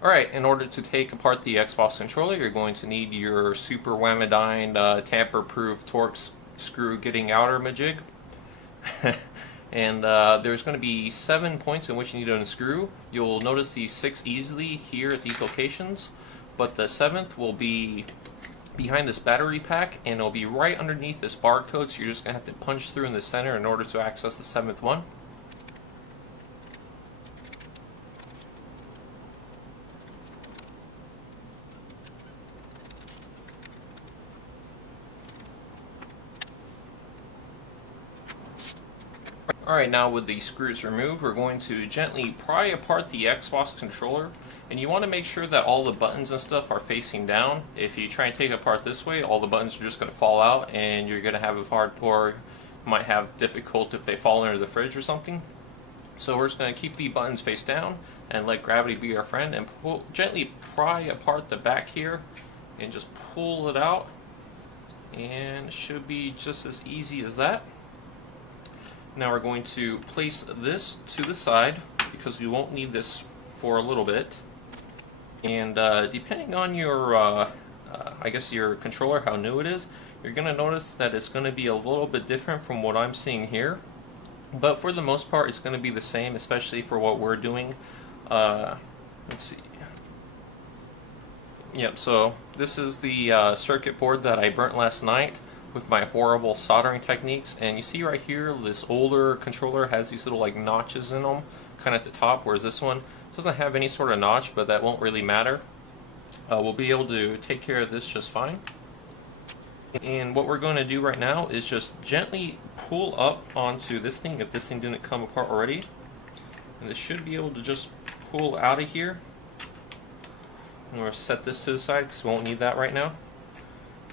Alright, in order to take apart the Xbox controller, you're going to need your super whamidine tamper-proof Torx screw getting outer majig. And there's going to be 7 points in which you need to unscrew. You'll notice these 6 easily here at these locations, but the 7th will be behind this battery pack, and it'll be right underneath this barcode, so you're just going to have to punch through in the center in order to access the 7th one. Alright, now with the screws removed, we're going to gently pry apart the Xbox controller, and you want to make sure that all the buttons and stuff are facing down. If you try and take it apart this way, all the buttons are just going to fall out, and you're going to have a hard, or might have difficulty if they fall under the fridge or something. So we're just going to keep the buttons face down, and let gravity be our friend, and gently pry apart the back here, and just pull it out, and it should be just as easy as that. Now we're going to place this to the side because we won't need this for a little bit. And depending on your, I guess your controller, how new it is, you're going to notice that it's going to be a little bit different from what I'm seeing here. But for the most part, it's going to be the same, especially for what we're doing. Let's see. Yep, so this is the circuit board that I burnt last night with my horrible soldering techniques, and you see right here this older controller has these little like notches in them kind of at the top, whereas this one doesn't have any sort of notch, but that won't really matter. We'll be able to take care of this just fine. And what we're going to do right now is just gently pull up onto this thing if this thing didn't come apart already, and this should be able to just pull out of here. And we'll set this to the side because we won't need that right now.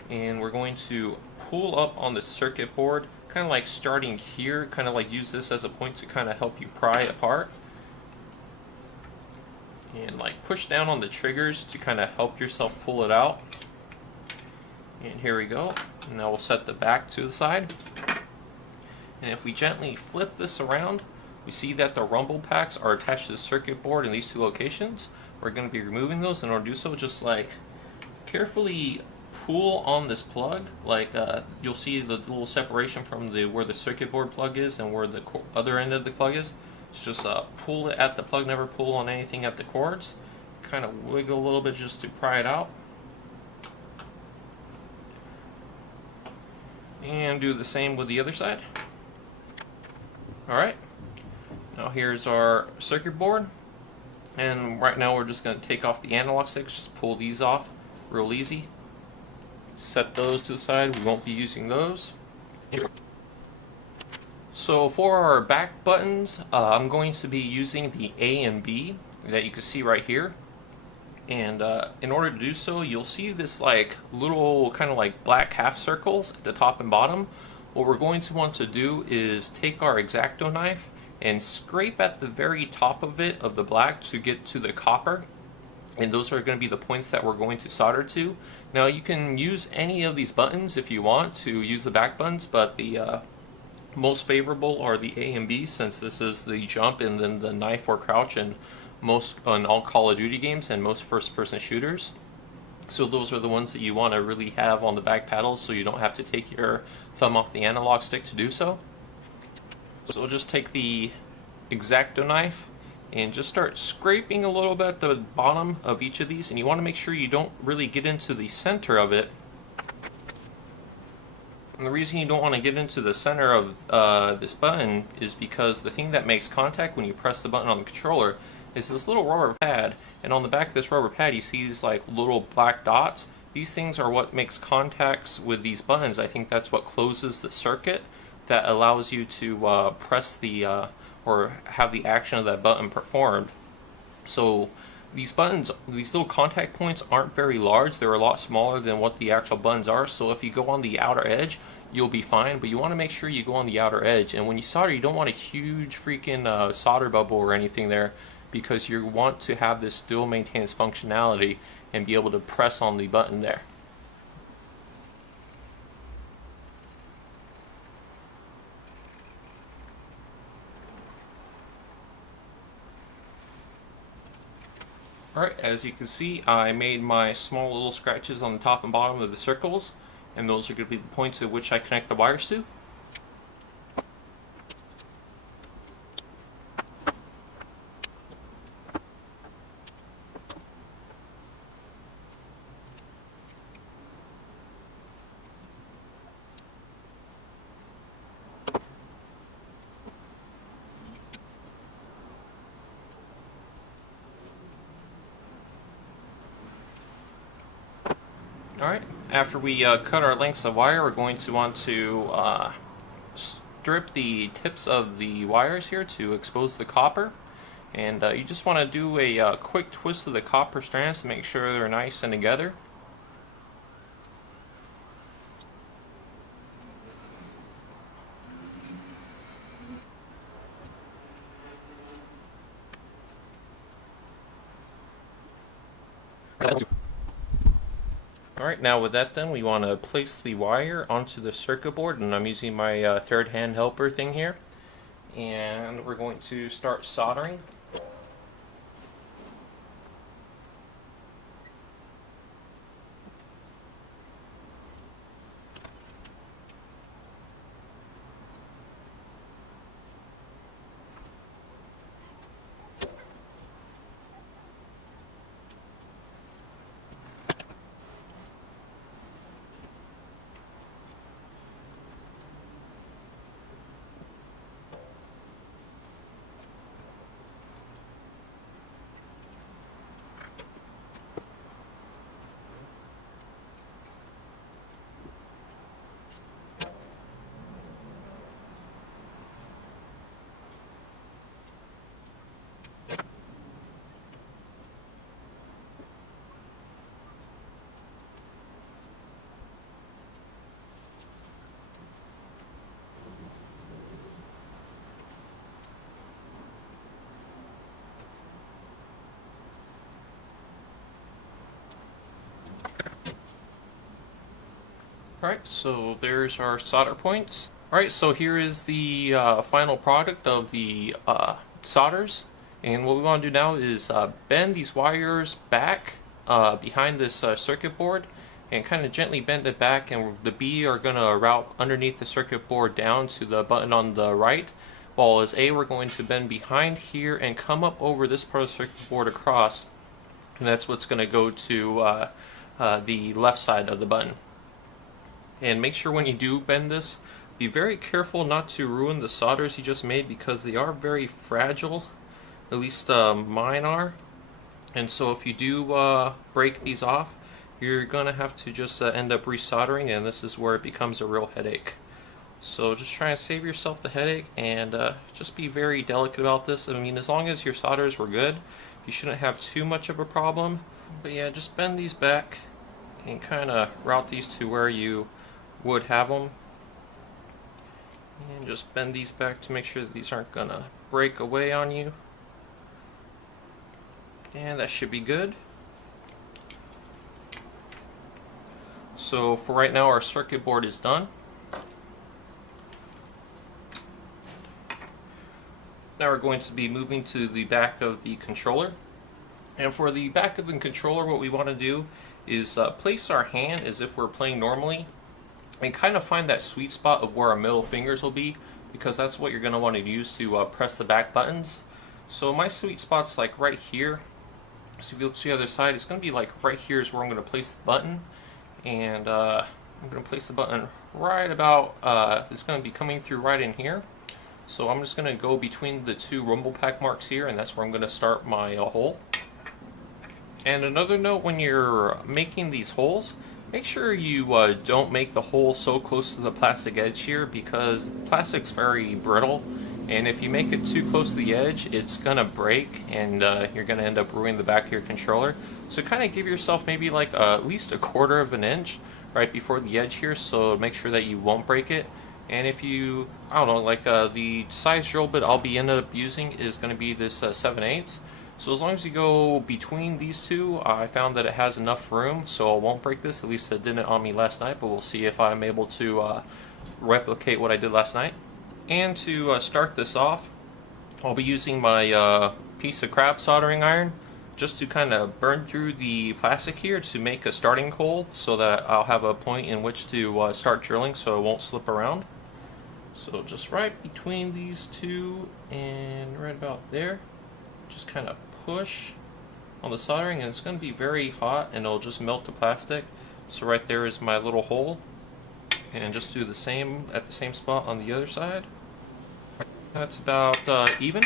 And we're going to pull up on the circuit board, kind of like starting here, kind of like use this as a point to kind of help you pry it apart. And like push down on the triggers to kind of help yourself pull it out. And here we go. Now we'll set the back to the side. And if we gently flip this around, we see that the rumble packs are attached to the circuit board in these 2 locations. We're going to be removing those. In order to do so, just like carefully pull on this plug, like you'll see the little separation from where the circuit board plug is and where the other end of the plug is. So just pull it at the plug, never pull on anything at the cords. Kind of wiggle a little bit just to pry it out. And do the same with the other side. Alright, now here's our circuit board. And right now we're just going to take off the analog sticks, just pull these off real easy. Set those to the side, we won't be using those. So for our back buttons, I'm going to be using the A and B that you can see right here. And in order to do so, you'll see this like little kind of like black half circles at the top and bottom. What we're going to want to do is take our X-Acto knife and scrape at the very top of it, of the black, to get to the copper. And those are going to be the points that we're going to solder to. Now you can use any of these buttons if you want to use the back buttons, but the most favorable are the A and B, since this is the jump and then the knife or crouch in all Call of Duty games and most first-person shooters. So those are the ones that you want to really have on the back paddles, so you don't have to take your thumb off the analog stick to do so. So we'll just take the X-Acto knife and just start scraping a little bit at the bottom of each of these, and you want to make sure you don't really get into the center of it. And the reason you don't want to get into the center of this button is because the thing that makes contact when you press the button on the controller is this little rubber pad, and on the back of this rubber pad you see these like little black dots. These things are what makes contacts with these buttons. I think that's what closes the circuit that allows you to press the or have the action of that button performed. So these buttons, these little contact points aren't very large. They're a lot smaller than what the actual buttons are. So if you go on the outer edge, you'll be fine, but you want to make sure you go on the outer edge. And when you solder, you don't want a huge freaking solder bubble or anything there, because you want to have this still maintain its functionality and be able to press on the button there. Alright, as you can see, I made my small little scratches on the top and bottom of the circles, and those are going to be the points at which I connect the wires to. Alright, after we cut our lengths of wire, we're going to want to strip the tips of the wires here to expose the copper. And you just want to do a quick twist of the copper strands to make sure they're nice and together. Alright, now with that done, we want to place the wire onto the circuit board, and I'm using my third hand helper thing here. And we're going to start soldering. Alright, so there's our solder points. Alright, so here is the final product of the solders. And what we want to do now is bend these wires back behind this circuit board and kind of gently bend it back, and the B are going to route underneath the circuit board down to the button on the right, while as A we're going to bend behind here and come up over this part of the circuit board across, and that's what's going to go to the left side of the button. And make sure when you do bend this, be very careful not to ruin the solders you just made, because they are very fragile, at least mine are. And so if you do break these off, you're going to have to just end up resoldering, and this is where it becomes a real headache. So just try and save yourself the headache, and just be very delicate about this. I mean, as long as your solders were good, you shouldn't have too much of a problem. But yeah, just bend these back and kind of route these to where you would have them, and just bend these back to make sure that these aren't gonna break away on you, and that should be good. So for right now, our circuit board is done. Now we're going to be moving to the back of the controller, and for the back of the controller, what we want to do is place our hand as if we're playing normally, and kind of find that sweet spot of where our middle fingers will be, because that's what you're going to want to use to press the back buttons. So my sweet spot's like right here. So if you look to the other side, it's going to be like right here is where I'm going to place the button, and I'm going to place the button right about, it's going to be coming through right in here. So I'm just going to go between the two rumble pack marks here, and that's where I'm going to start my hole. And another note, when you're making these holes, make sure you don't make the hole so close to the plastic edge here, because plastic's very brittle, and if you make it too close to the edge, it's gonna break, and you're gonna end up ruining the back of your controller. So kind of give yourself maybe like at least a quarter of an inch right before the edge here, so make sure that you won't break it. And if you, I don't know, like the size drill bit I'll be ended up using is going to be this 7/8. So as long as you go between these two, I found that it has enough room, so I won't break this. At least it didn't on me last night, but we'll see if I'm able to replicate what I did last night. And to start this off, I'll be using my piece of crap soldering iron. just to kind of burn through the plastic here to make a starting hole so that I'll have a point in which to start drilling so it won't slip around. So just right between these two and right about there, just kind of push on the soldering, and it's going to be very hot and it'll just melt the plastic. So right there is my little hole, and just do the same at the same spot on the other side. That's about even.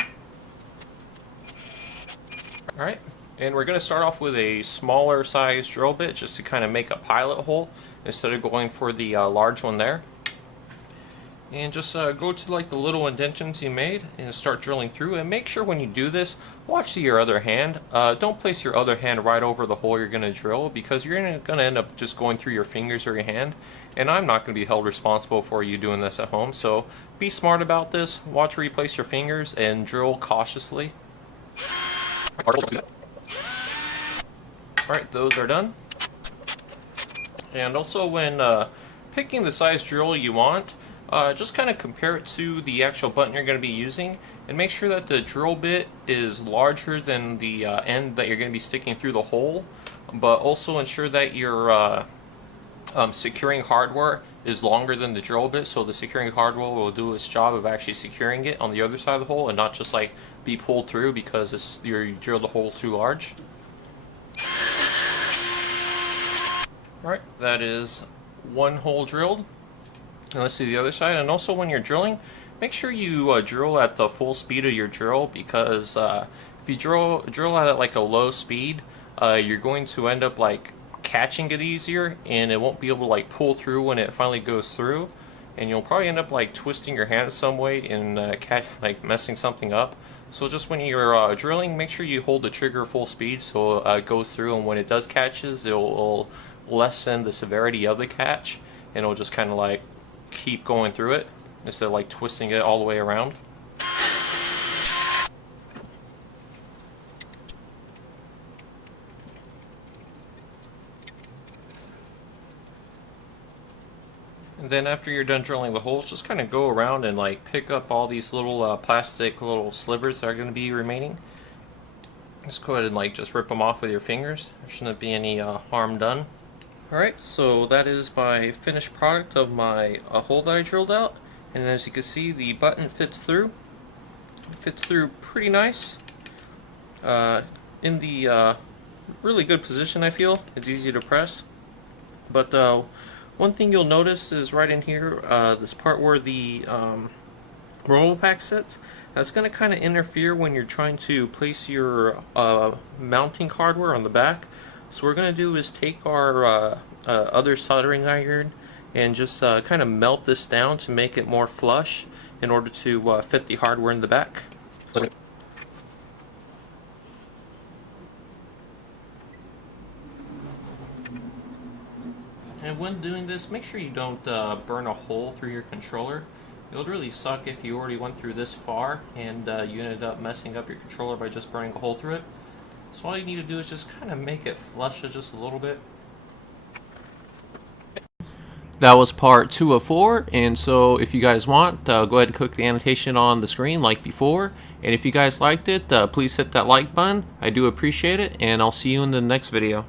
Alright, and we're going to start off with a smaller size drill bit just to kind of make a pilot hole instead of going for the large one there. And just go to like the little indentions you made and start drilling through, and make sure when you do this, watch your other hand. Don't place your other hand right over the hole you're going to drill, because you're going to end up just going through your fingers or your hand, and I'm not going to be held responsible for you doing this at home. So be smart about this, watch where you place your fingers, and drill cautiously. Alright, those are done. And also when picking the size drill you want, just kind of compare it to the actual button you're going to be using, and make sure that the drill bit is larger than the end that you're going to be sticking through the hole, but also ensure that your securing hardware is longer than the drill bit, so the securing hardware will do its job of actually securing it on the other side of the hole and not just like be pulled through because you drilled the hole too large. Alright, that is one hole drilled. And let's do the other side. And also when you're drilling, make sure you drill at the full speed of your drill, because if you drill at like a low speed, you're going to end up like catching it easier, and it won't be able to like pull through when it finally goes through, and you'll probably end up like twisting your hand some way and messing something up. So just when you're drilling, make sure you hold the trigger full speed so it goes through, and when it does catches, it will lessen the severity of the catch, and it'll just kind of like keep going through it instead of like twisting it all the way around. And then after you're done drilling the holes, just kind of go around and like pick up all these little plastic little slivers that are going to be remaining. Just go ahead and like just rip them off with your fingers. There shouldn't be any harm done. Alright, so that is my finished product of my hole that I drilled out, and as you can see, the button fits through. It fits through pretty nice. In the really good position, I feel. It's easy to press. But one thing you'll notice is right in here, this part where the roll pack sits, that's going to kind of interfere when you're trying to place your mounting hardware on the back. So what we're going to do is take our other soldering iron and just kind of melt this down to make it more flush in order to fit the hardware in the back. And when doing this, make sure you don't burn a hole through your controller. It would really suck if you already went through this far and you ended up messing up your controller by just burning a hole through it. So all you need to do is just kind of make it flush it just a little bit. That was part 2 of 4, and so if you guys want, go ahead and click the annotation on the screen like before. And if you guys liked it, please hit that like button. I do appreciate it, and I'll see you in the next video.